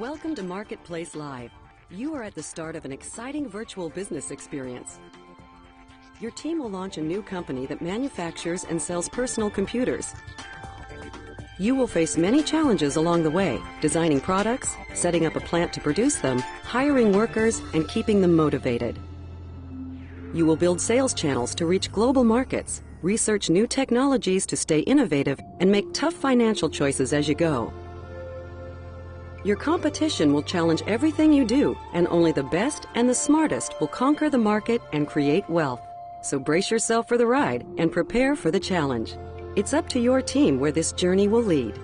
Welcome to Marketplace Live. You are at the start of an exciting virtual business experience. Your team will launch a new company that manufactures and sells personal computers. You will face many challenges along the way, designing products, setting up a plant to produce them, hiring workers, and keeping them motivated. You will build sales channels to reach global markets, research new technologies to stay innovative, and make tough financial choices as you go. Your competition will challenge everything you do, and only the best and the smartest will conquer the market and create wealth. So brace yourself for the ride and prepare for the challenge. It's up to your team where this journey will lead.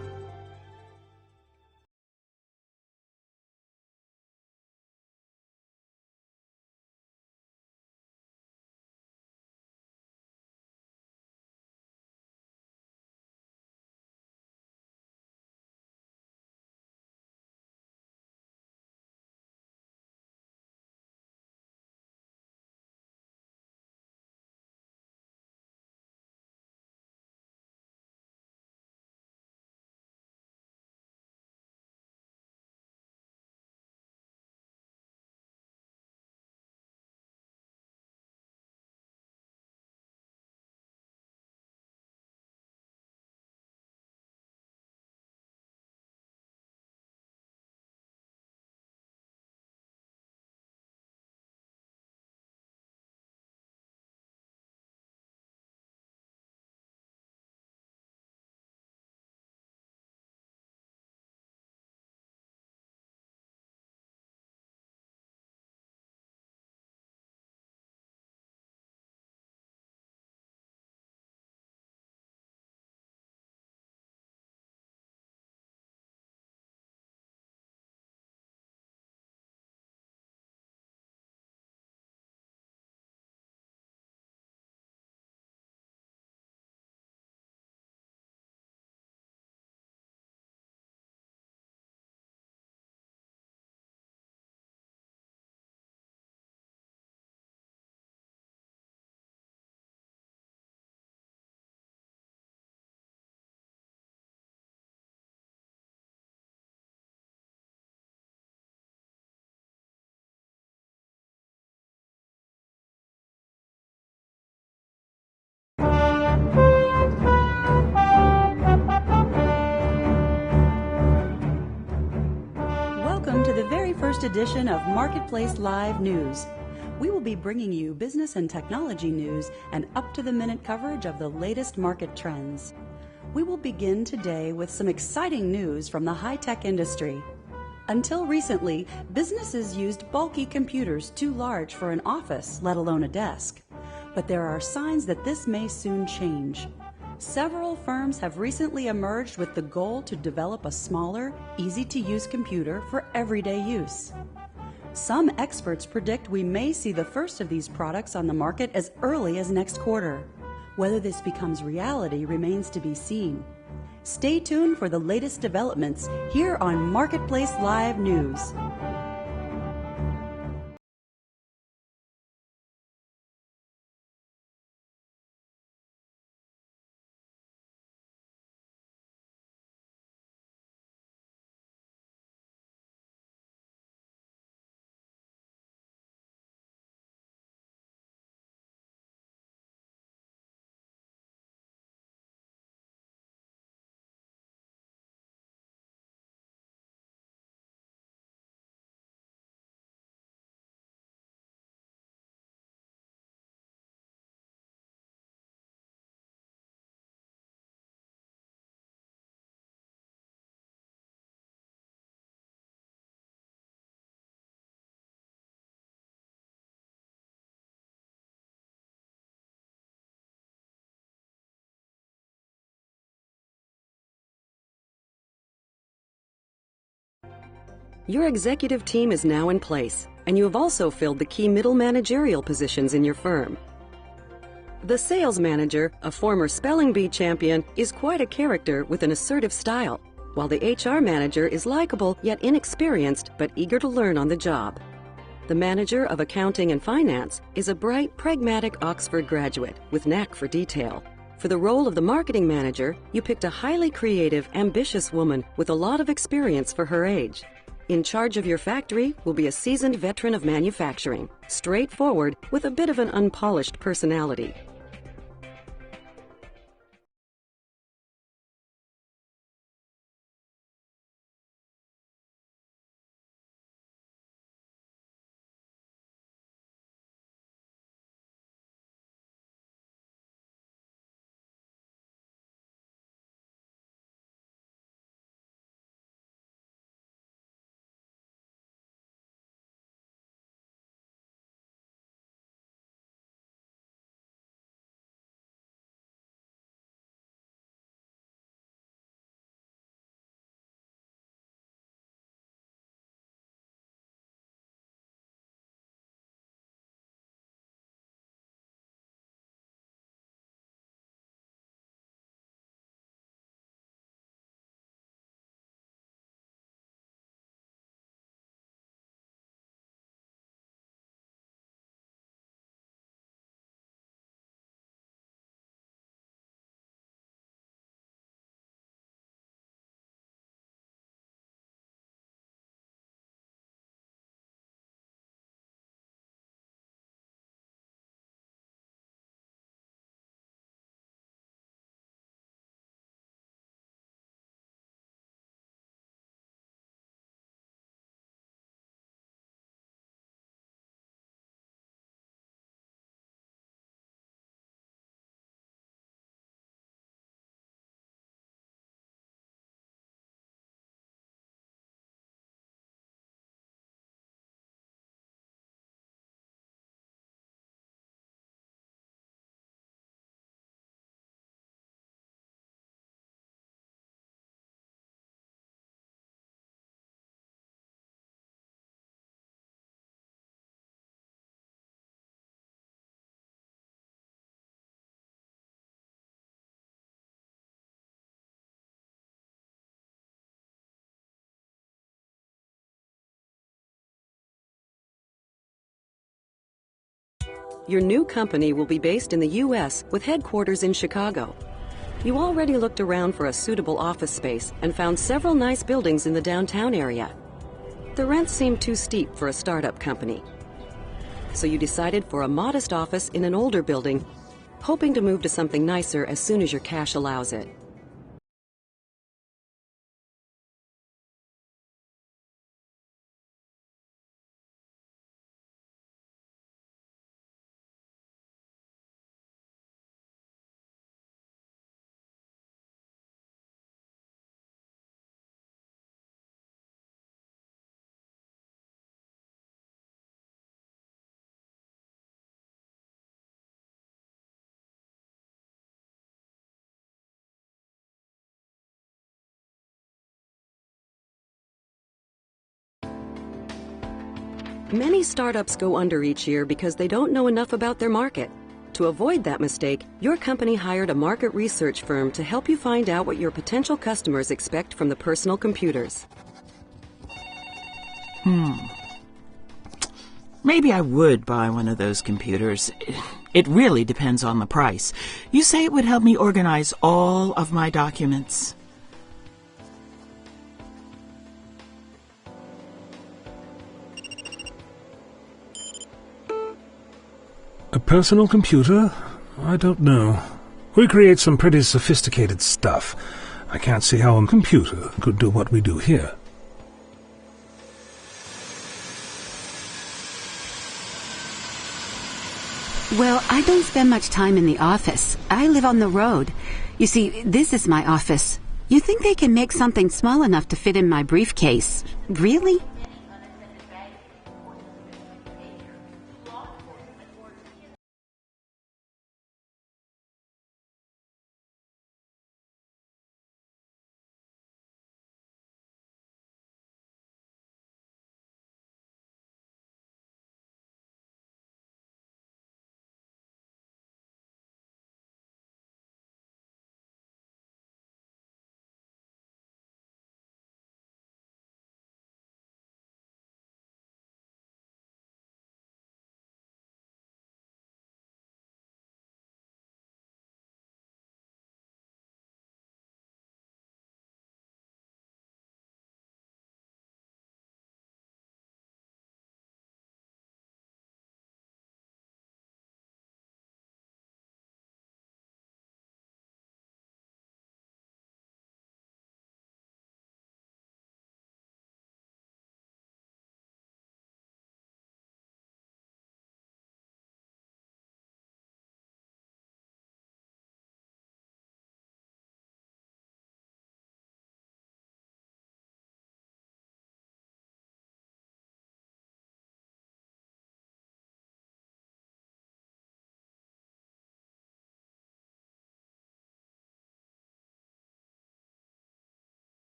Welcome to the very first edition of Marketplace Live News. We will be bringing you business and technology news and up-to-the-minute coverage of the latest market trends. We will begin today with some exciting news from the high-tech industry. Until recently, businesses used bulky computers too large for an office, let alone a desk. But there are signs that this may soon change. Several firms have recently emerged with the goal to develop a smaller, easy-to-use computer for everyday use. Some experts predict we may see the first of these products on the market as early as next quarter. Whether this becomes reality remains to be seen. Stay tuned for the latest developments here on Marketplace Live News. Your executive team is now in place, and you have also filled the key middle managerial positions in your firm. The sales manager, a former spelling bee champion, is quite a character with an assertive style, while the HR manager is likable yet inexperienced but eager to learn on the job. The manager of accounting and finance is a bright, pragmatic Oxford graduate with knack for detail. For the role of the marketing manager, you picked a highly creative, ambitious woman with a lot of experience for her age. In charge of your factory will be a seasoned veteran of manufacturing, straightforward with a bit of an unpolished personality. Your new company will be based in the U.S. with headquarters in Chicago. You already looked around for a suitable office space and found several nice buildings in the downtown area. The rents seemed too steep for a startup company. So you decided for a modest office in an older building, hoping to move to something nicer as soon as your cash allows it. Many startups go under each year because they don't know enough about their market. To avoid that mistake, your company hired a market research firm to help you find out what your potential customers expect from the personal computers. Maybe I would buy one of those computers. It really depends on the price. You say it would help me organize all of my documents. A personal computer? I don't know. We create some pretty sophisticated stuff. I can't see how a computer could do what we do here. Well, I don't spend much time in the office. I live on the road. You see, this is my office. You think they can make something small enough to fit in my briefcase? Really?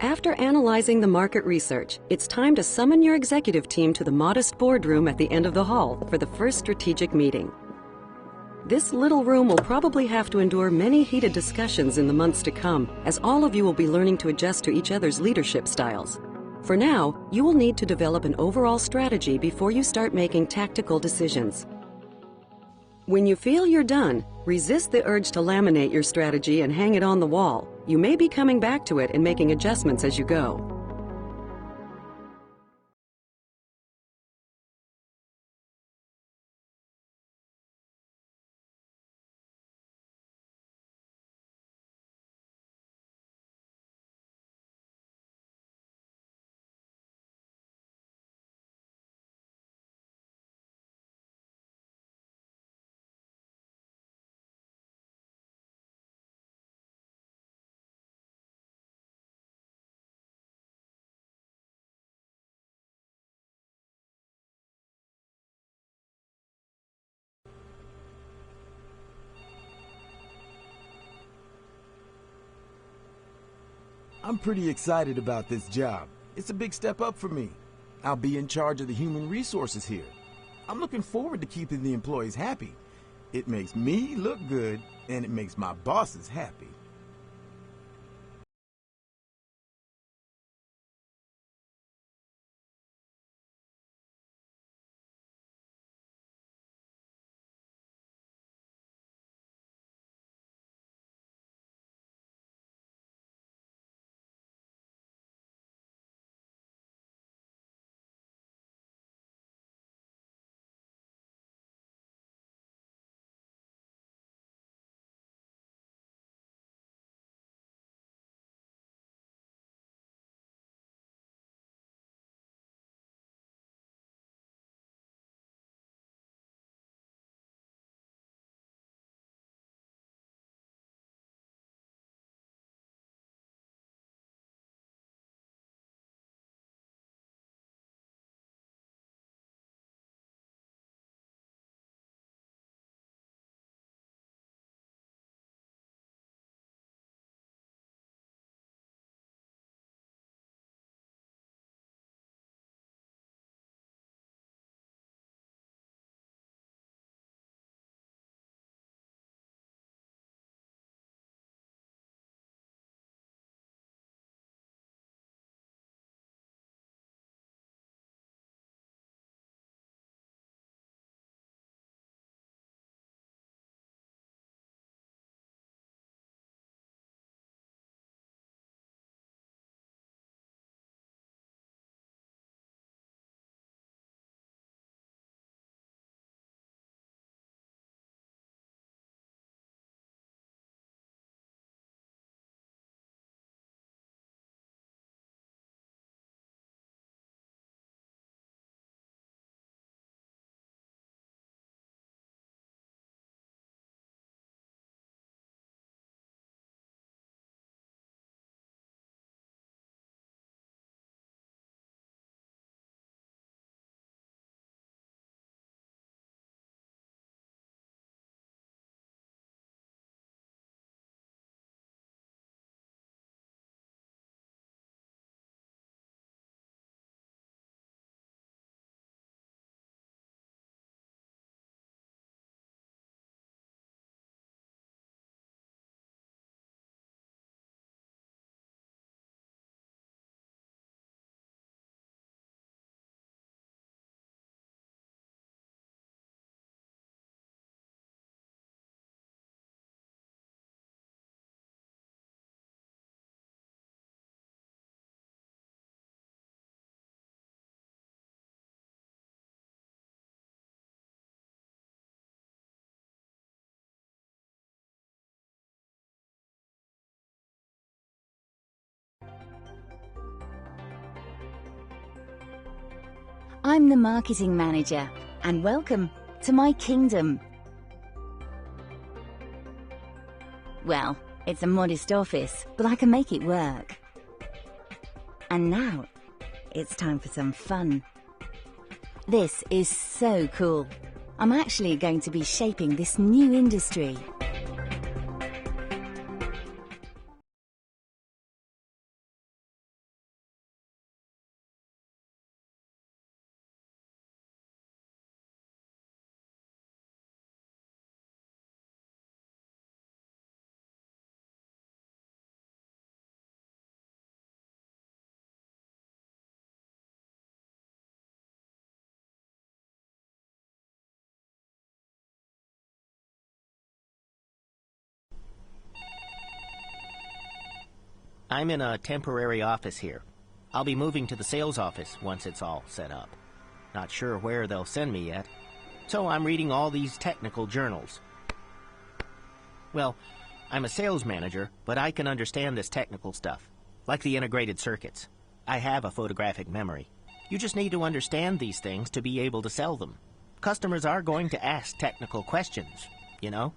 After analyzing the market research, it's time to summon your executive team to the modest boardroom at the end of the hall for the first strategic meeting. This little room will probably have to endure many heated discussions in the months to come, as all of you will be learning to adjust to each other's leadership styles. For now, you will need to develop an overall strategy before you start making tactical decisions. When you feel you're done, resist the urge to laminate your strategy and hang it on the wall. You may be coming back to it and making adjustments as you go. I'm pretty excited about this job. It's a big step up for me. I'll be in charge of the human resources here. I'm looking forward to keeping the employees happy. It makes me look good, and it makes my bosses happy. I'm the marketing manager, and welcome to my kingdom. Well, it's a modest office, but I can make it work. And now, it's time for some fun. This is so cool. I'm actually going to be shaping this new industry. I'm in a temporary office here. I'll be moving to the sales office once it's all set up. Not sure where they'll send me yet, so I'm reading all these technical journals. Well, I'm a sales manager, but I can understand this technical stuff, like the integrated circuits. I have a photographic memory. You just need to understand these things to be able to sell them. Customers are going to ask technical questions, you know?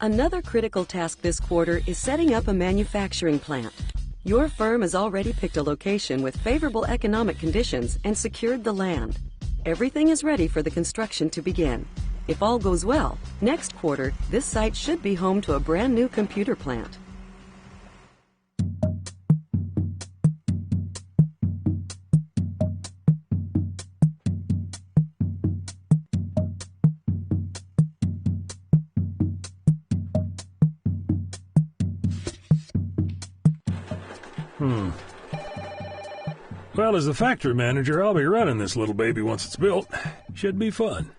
Another critical task this quarter is setting up a manufacturing plant. Your firm has already picked a location with favorable economic conditions and secured the land. Everything is ready for the construction to begin. If all goes well, next quarter, this site should be home to a brand new computer plant. Well, as the factory manager, I'll be running this little baby once it's built. Should be fun.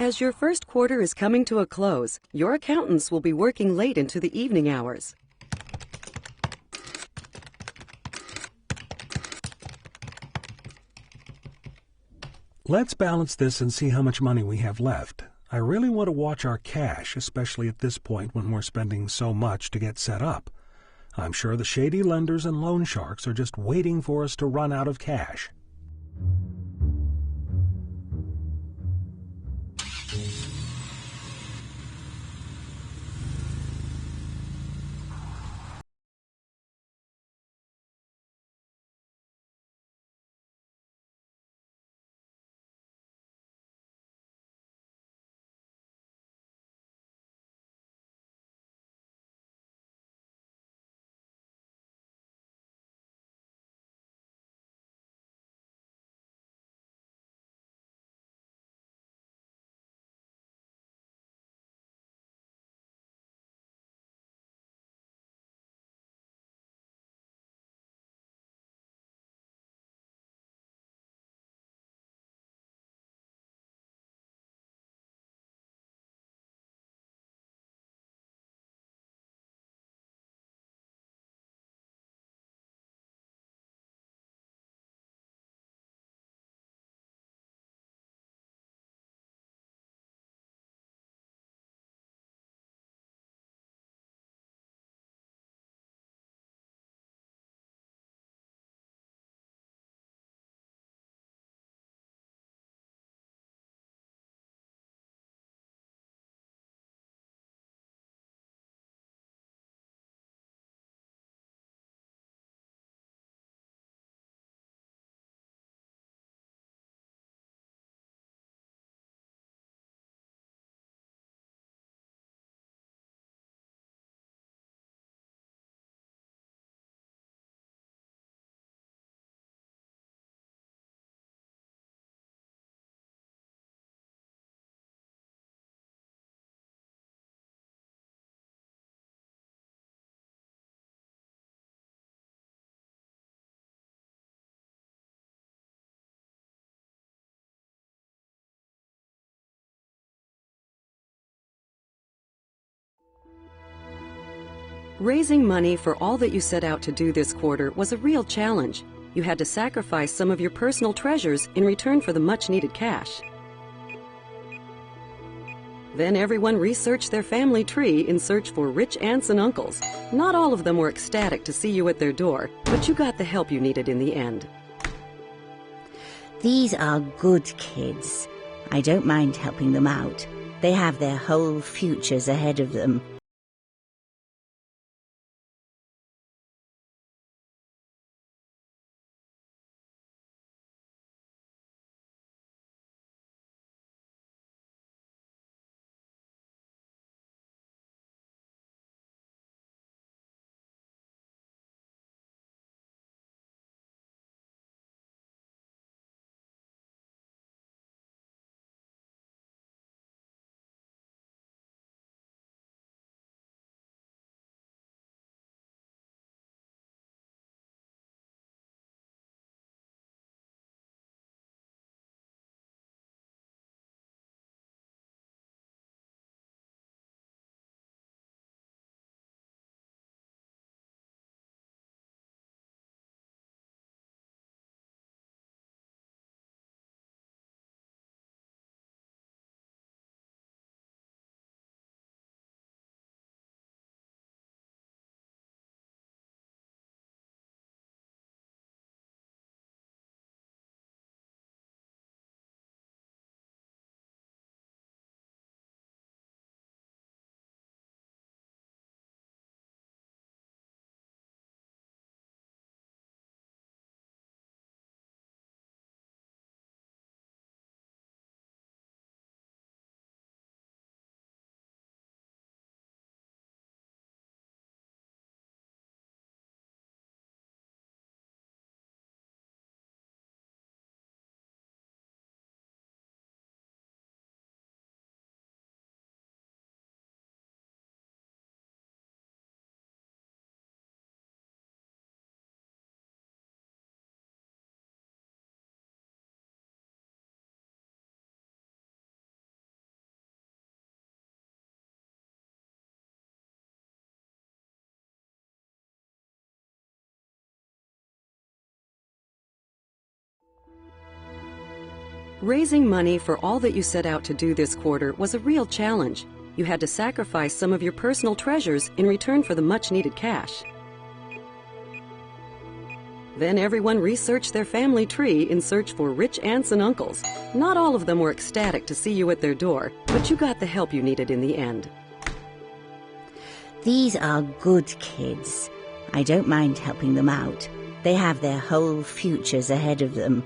As your first quarter is coming to a close, your accountants will be working late into the evening hours. Let's balance this and see how much money we have left. I really want to watch our cash, especially at this point when we're spending so much to get set up. I'm sure the shady lenders and loan sharks are just waiting for us to run out of cash. Raising money for all that you set out to do this quarter was a real challenge. You had to sacrifice some of your personal treasures in return for the much-needed cash. Then everyone researched their family tree in search for rich aunts and uncles. Not all of them were ecstatic to see you at their door, but you got the help you needed in the end. These are good kids. I don't mind helping them out. They have their whole futures ahead of them. Raising money for all that you set out to do this quarter was a real challenge. You had to sacrifice some of your personal treasures in return for the much-needed cash. Then everyone researched their family tree in search for rich aunts and uncles. Not all of them were ecstatic to see you at their door, but you got the help you needed in the end. These are good kids. I don't mind helping them out. They have their whole futures ahead of them.